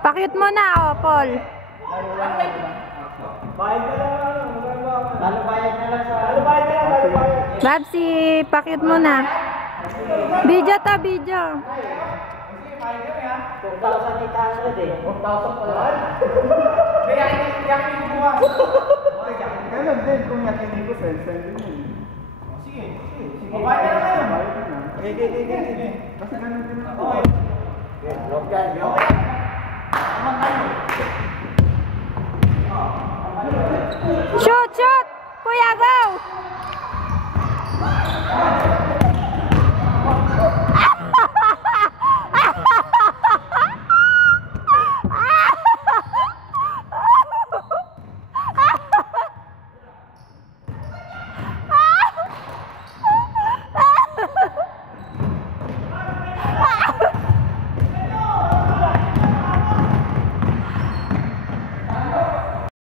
Pakit mo na, oh, Paul. Babsi, pakit mo na. Video to, video. Ganun din, kung yakinin ko, send din yun. Sige. Bayad na lang. Sige. Kasi ganun din ako. Shoot! Kuya, go!